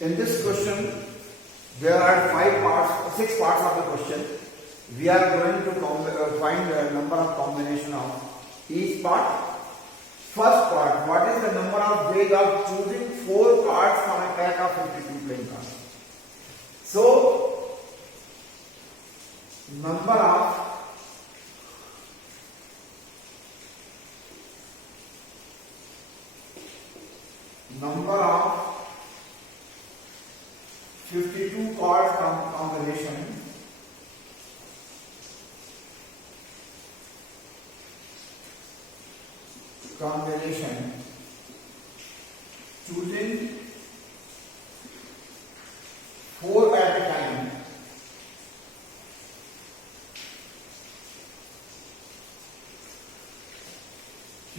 In this question, there are six parts of the question. We are going to find the number of combination of each part. First part, what is the number of ways of choosing 4 cards from a pack of 52 playing cards? So, number of 52 cards combination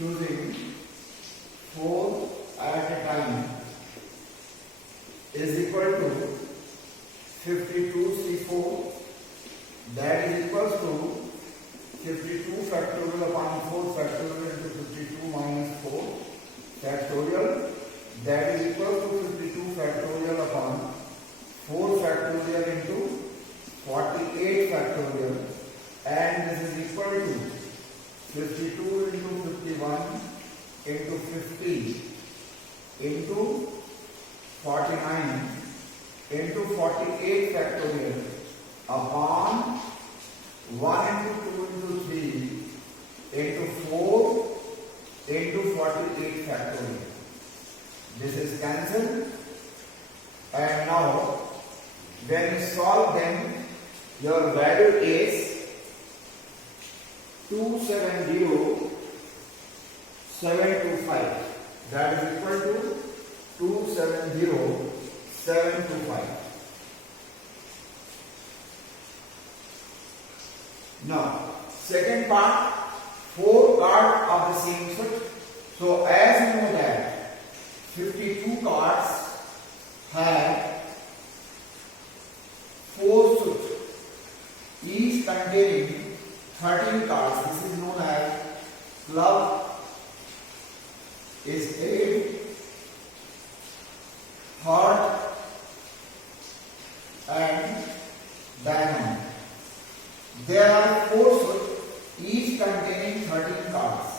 choosing 4 at a time is equal to 52C4, that is equals to 52 factorial upon 4 factorial into 52 minus 4 factorial, that is equal to 52 factorial upon 4 factorial into 48 factorial, and this is equal to 52 into 51 into 50 into 49 into 48 factorial upon 1 into 2 into 3 into 4 into 48 factorial. This is cancelled, and now when you solve them, your value is 270725. That is equal to 270725. Now, second part, 4 cards of the same suit. So, as you know that 52 cards have 4 suits, each containing 13 cards. This is known as club, is 8, heart, and diamond. There are 4 suits, each containing 13 cards,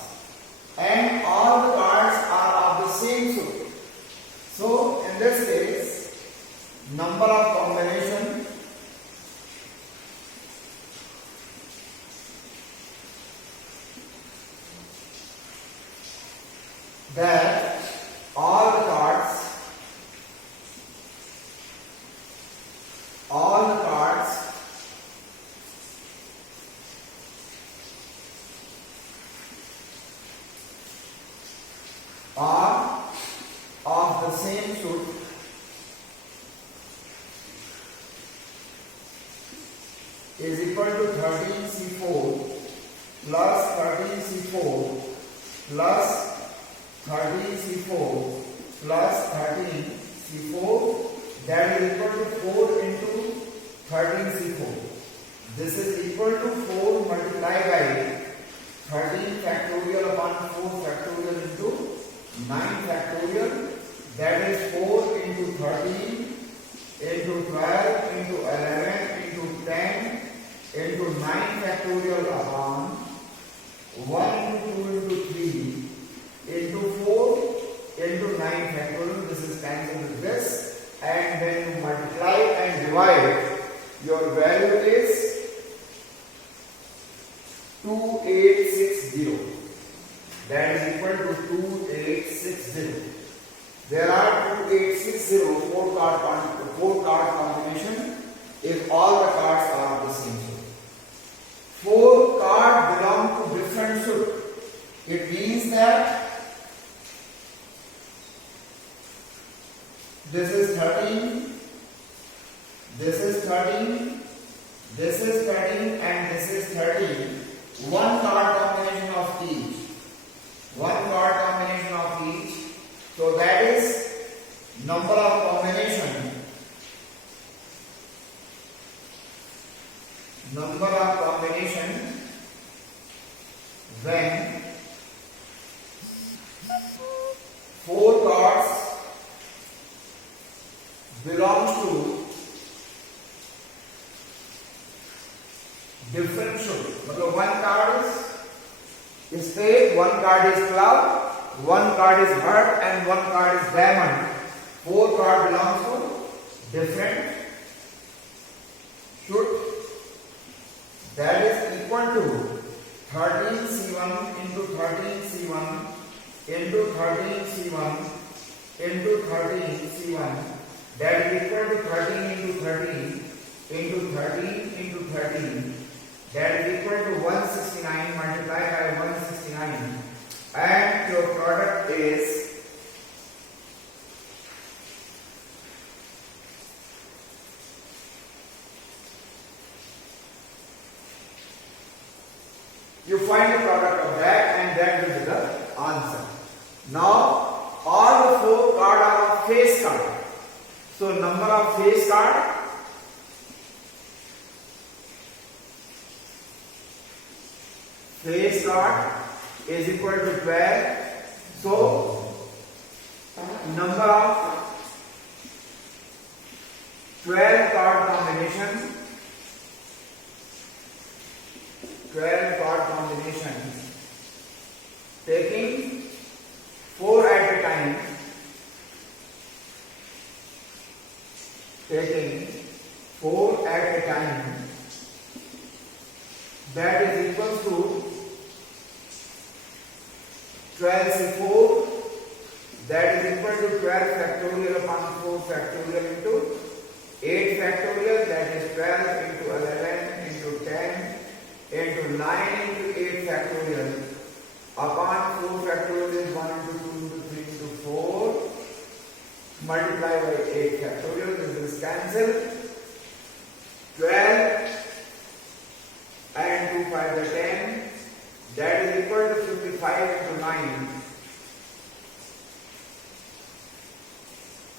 and all the cards are of the same suit. So, in this case, number of combination that all the cards are of the same suit is equal to 13C4 plus 13C4 plus 13C4 plus 13C4, that is equal to 4 into 13C4. This is equal to 4 multiplied by 13 factorial upon 4 factorial into 9 factorial, that is 4 into 13 into 12 into 11 into 10 into 9 factorial upon 1 into 2 into 3 into 4 into 9 factorial. This is cancelled with this, and when you multiply and divide, your value is 2860. That is equal to 2860. There are 2860 4 card combination if all the cards are of the same suit. 4 cards belong to different suit. It means that this is 13, this is 13, this is 13, and this is 13. 1 card combination of each. 1 card combination of each. So that is number of combination. Number of combination when 4 cards different should. मतलब one card is spade, one card is club, one card is heart, and one card is diamond. 4 cards belongs to different should. That is equal to 13C1 into 13C1 into 13C1 into 13C1. That is equal to 13 into 13 into 13 into 13. That is equal to 169 multiplied by 169. And your product is you find the product of that, and that will be the answer. Now all the 4 cards are of face card. So number of face card is equal to 12. So number of 12 card combination, 12 card combinations, taking 4 at a time, that is equal to 12C4, that is equal to 12 factorial upon 4 factorial into 8 factorial, that is 12 into 11 into 10 into 9 into 8 factorial upon 4 factorial is 1 into 2 into 3 into 4 multiplied by 8 factorial. This is cancelled. 12 and 2 5 are 10. That is equal to 55 into 9.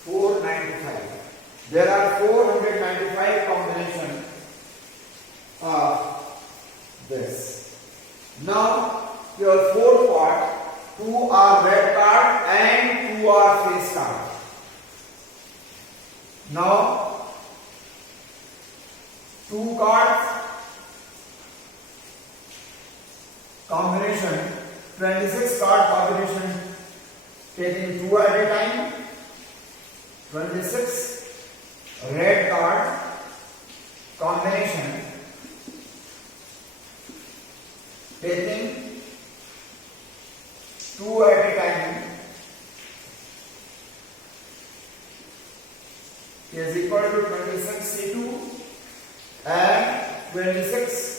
495. There are 495 combinations of this. Now your 4 part, 2 are red card and 2 are face card. Now 2 cards combination, 26 card combination, taking 2 at a time, 26 red card combination, taking 2 at a time, is equal to 26C2, and 26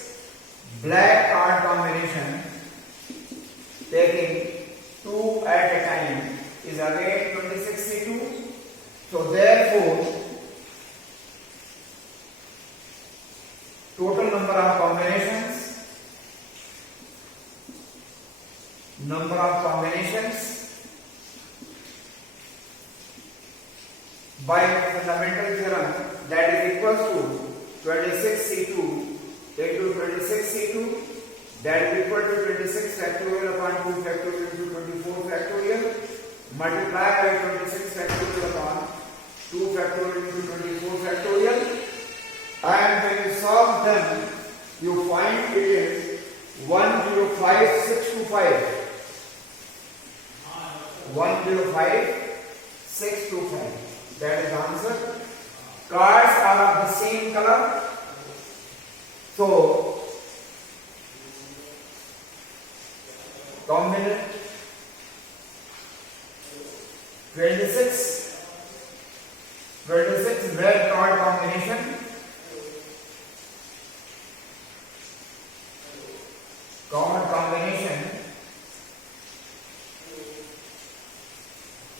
black card combination, taking 2 at a time, is again 26C2. So therefore total number of combinations by fundamental theorem, that is equal to 26C2 into 26C2, that is equal to 26 factorial upon 2 factorial into 24 factorial multiplied by 26 factorial upon 2 factorial into 24 factorial, and when you solve them you find it is 105625. 105625. That is answer. Cards are of the same color. So combination 26 red card combination,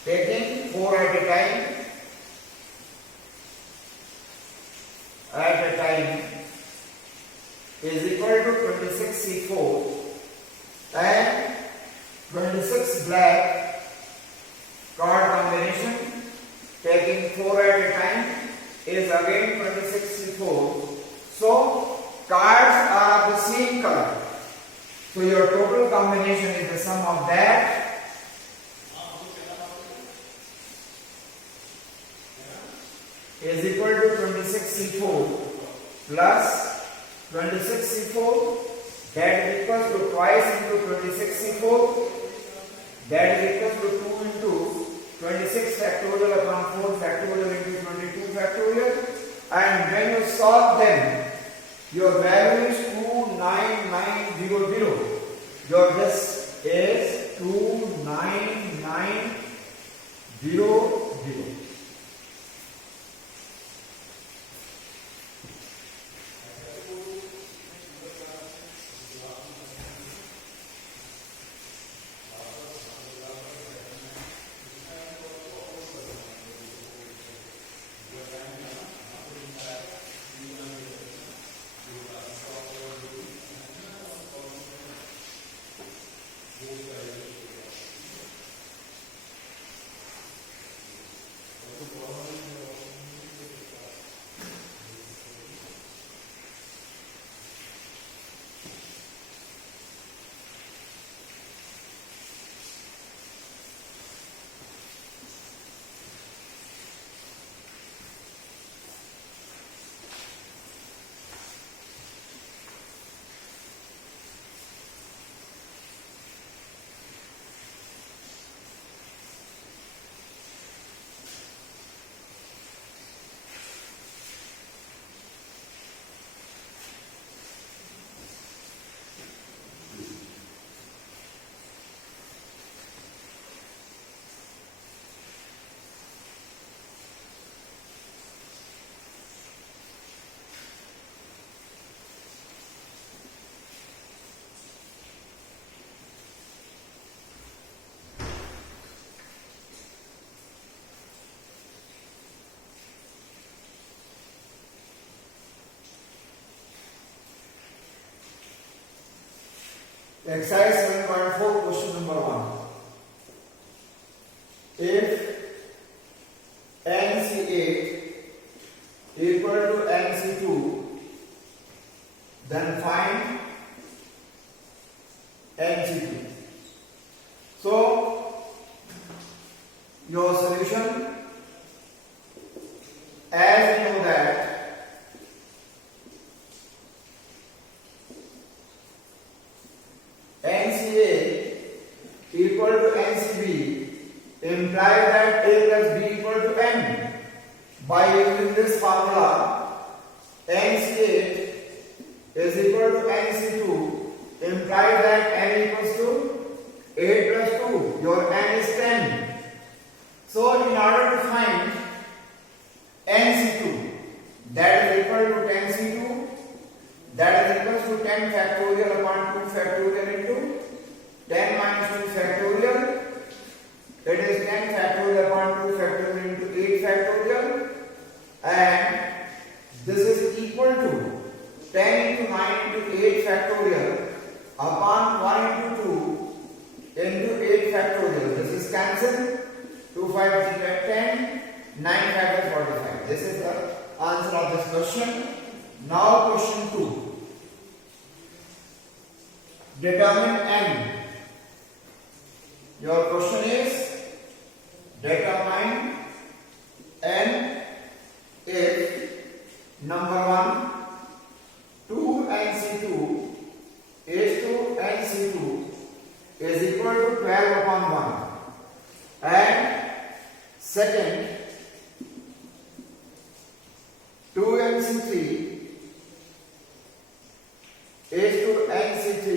taking 4 at a time is equal to 26C4, and 26 black card combination, taking 4 at a time, is again 26C4. So cards are of the same color. So your total combination is the sum of that is equal to 26C4 plus 26C4, that is equals to twice into 26C4, that is equals to 2 into 26 factorial upon 4 factorial into 22 factorial, and when you solve them, your value is 29900. Your this is 29900. Exercise 7.4, question number 1. If NC8 equal to NC2, then find NC2. So, your solution, as you know that NCA equal to NCB implies that A plus B equal to N. By using this formula, NC8 is equal to NC2 implies that N equals to 8 plus 2. Your N is 10. So, in order to find NC2, that is equal to 10C2, that is equals to 10 factorial upon 2 factorial into 10 minus 2 factorial. It is 10 factorial upon 2 factorial into 8 factorial, and this is equal to 10 into 9 into 8 factorial upon 1 into 2 into 8 factorial. This is cancelled. 2 5 3 10, 9 5 is 45. This is the answer of this question. Now question 2. Determine N. Your question is determine N if number 1 2NC2 is to NC2 is equal to 12 upon 1, and second 2NC3 is to NC3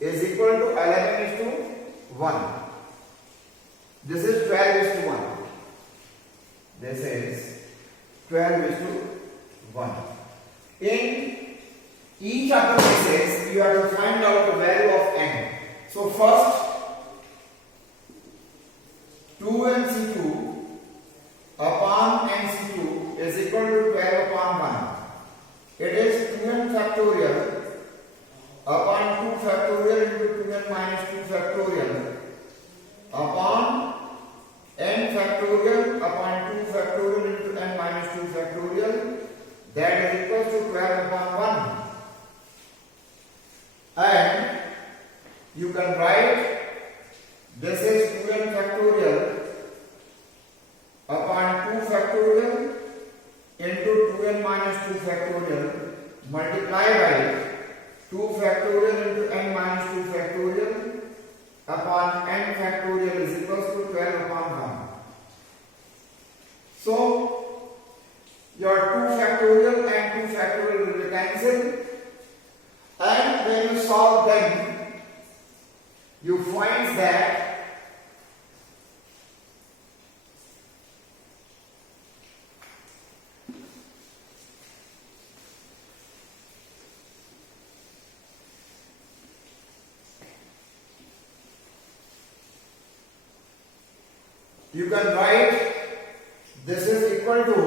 is equal to 11 is to 1. This is 12 is to 1. This is 12 is to 1. In each of the cases, you have to find out the value of N. So first, 2NC2 upon NC2 is equal to 12 upon 1. It is 2n factorial upon 2 factorial into 2n minus 2 factorial upon n factorial upon 2 factorial into n minus 2 factorial, that is equals to 12 upon 1. And you can write this is 2n factorial upon 2 factorial into 2n minus 2 factorial, multiply by 2 factorial into n minus 2 factorial upon n factorial is equals to 12 upon 1. So your 2 factorial and 2 factorial will be cancelled, and when you solve them you find that you can write this is equal to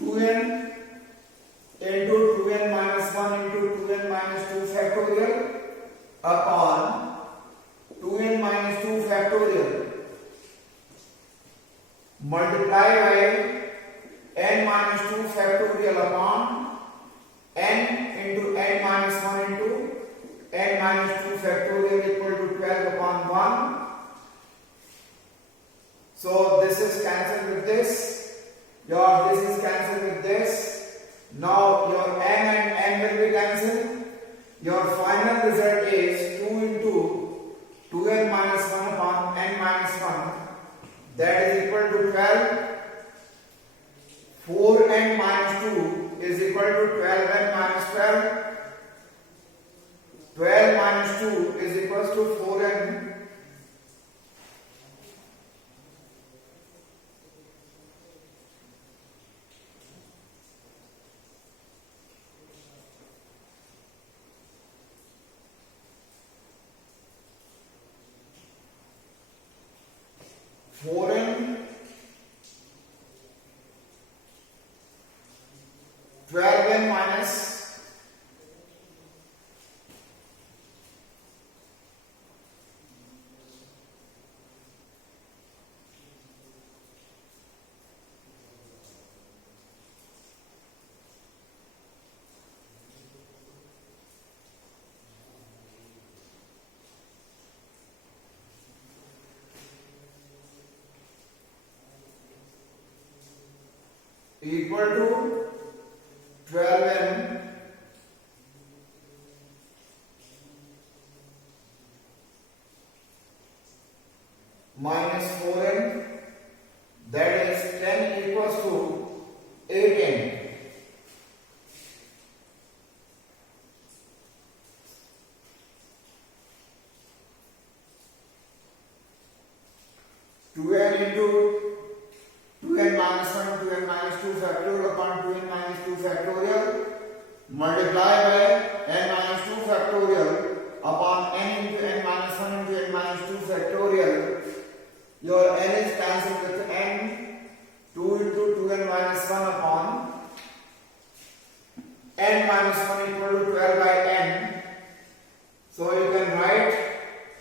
2n into 2n minus 1 into 2n minus 2 factorial upon 2n minus 2 factorial multiply by n minus 2 factorial upon n into n minus 1 into n minus 2 factorial equal to 12 upon 1. So this is cancelled with this, this is cancelled with this. Now your n and n will be cancelled. Your final result is 2 into 2n minus 1 upon n minus 1, that is equal to 12. 4n minus 2 is equal to 12n minus 12. 12 minus 2 is equals to 4n. Equal to 12n minus 4n, that is 10 equals to 8n. Into 2n minus 1 2n minus 2 factorial upon 2n minus 2 factorial multiply by n minus 2 factorial upon n into n minus 1 into n minus 2 factorial. Your n is cancelled with n. 2 into 2n minus 1 upon n minus 1 equal to 12 by n. So you can write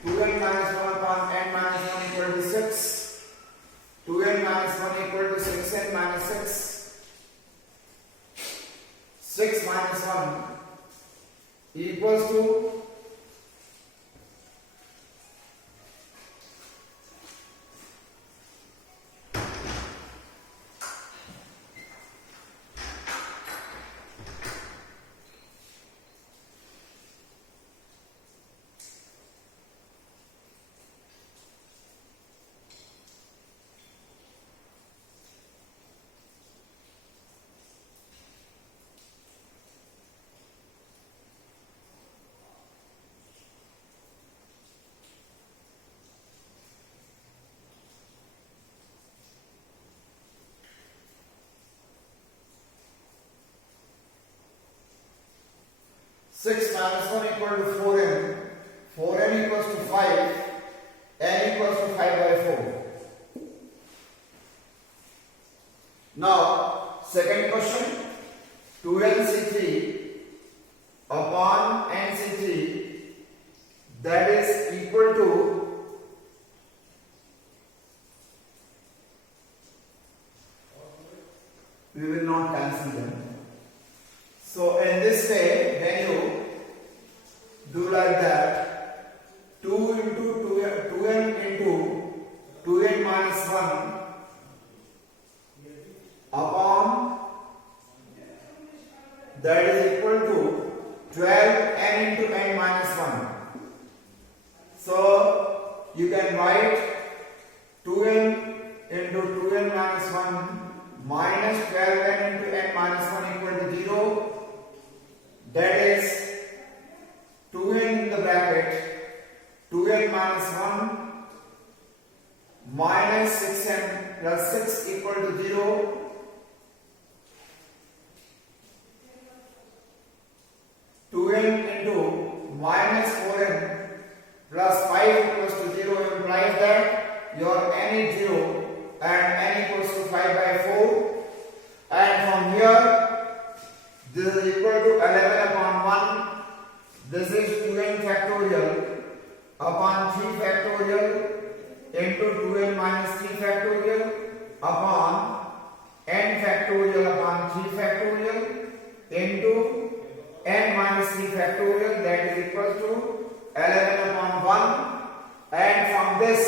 2n minus 1 upon n minus 1 equal to 6. 2n minus 1 equal to 6n minus 6. 6 minus 1 equals to 6 minus 1 equal to 4n. 4n equals to 5. n equals to 5 by 4. Now, second question. 2nc3 upon nc3, that is equal to we will not cancel them. So in this way, when you do like that, 2 into 2n into 2n minus 1 upon that is equal to 12n into n minus 1. So you can write 2n into 2n minus 1 minus 12n into n minus 1 equal to 0. That is 2n in the bracket 2n minus 1 minus 6n plus 6 equal to 0. 2n into minus 4n plus 5 equals to 0 implies that your n is 0 and n equals to 5 by 4. And from here, this is equal to 11 upon 1. This is 2n factorial upon 3 factorial into 2n minus 3 factorial upon n factorial upon 3 factorial into n minus 3 factorial, that is equal to 11 upon 1. And from this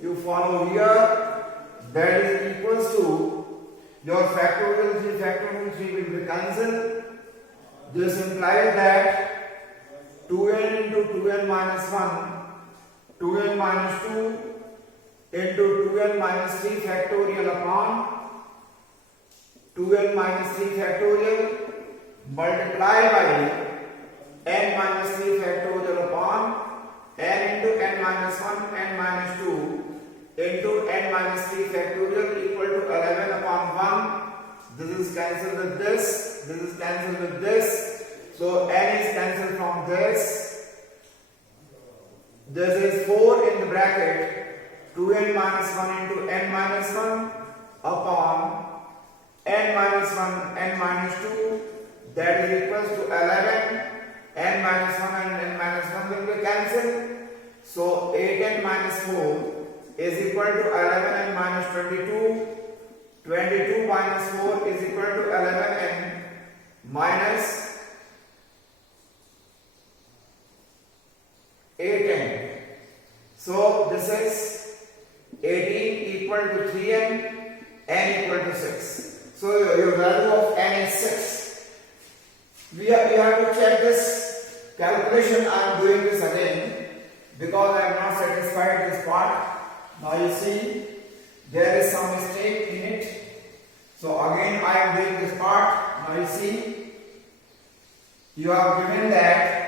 you follow here, that is equals to your factorial 3 factorial 3 will be cancelled. This implies that 2n into 2n minus 1 2n minus 2 into 2n minus 3 factorial upon 2n minus 3 factorial multiply by n minus 3 factorial upon n into n minus 1 n minus 2 into n minus 3 factorial equal to 11 upon 1. This is cancelled with this is cancelled with this. So n is cancelled from this. This is 4 in the bracket 2n minus 1 into n minus 1 upon n minus 1 n minus 2, that is equals to 11. N minus 1 and n minus 1 will be cancelled. So 8n minus 4 is equal to 11n minus 22. 22 minus 4 is equal to 11n minus 8n. So this is 18 equal to 3n, n equal to 6. So your value of n is 6. We have to check this calculation. I am doing this again because I am not satisfied with this part. Now you see there is some mistake in it. So again I am doing this part. Now you see you have given that